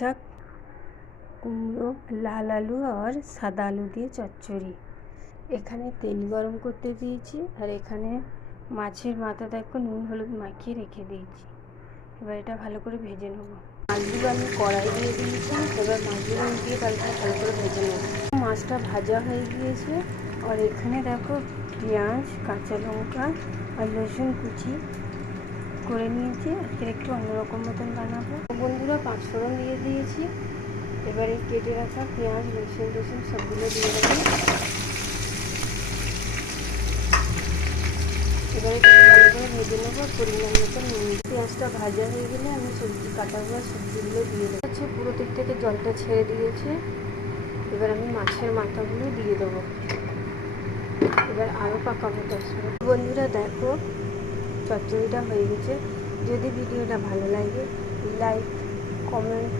লাল শাক, কুমড়ো, লাল আলু আর সাদা আলু দিয়ে চচ্চড়ি। এখানে তেল গরম করতে দিয়েছি আর এখানে মাছের মাথা দেখো নুন হলুদ মাখিয়ে রেখে দিয়েছি। এবার এটা ভালো করে ভেজে নেবো। মাছগুলো আমি কড়াই দিয়ে দিয়েছি, এবার মাছগুলো দিয়ে ভালো করে ভেজে নেব। মাছটা ভাজা হয়ে গিয়েছে আর এখানে দেখো পেঁয়াজ, কাঁচা লঙ্কা আর রসুন কুচি করে নিয়েছি। আজকে একটু অন্যরকম মতন বানাবো। বন্ধুরা, পাঁচফোড়ন দিয়ে দিয়েছি। এবারে কেটে রাখা পেঁয়াজ, রসুন সবগুলো দিয়ে দেবো। এবারে ভালো করে ভেজে নেবো পরিমাণ মতো নুন। পেঁয়াজটা ভাজা হয়ে গেলে আমি কাটা হওয়া সবজিগুলো দিয়ে দেবো। পুরো দিক থেকে জলটা ছেড়ে দিয়েছে। এবার আমি মাছের মাথাগুলো দিয়ে দেবো। এবার আরও পাকাবো তার সঙ্গে। বন্ধুরা দেখো, চচ্চড়িটা হয়ে গেছে। যদি ভিডিওটা ভালো লাগে লাইক, কমেন্ট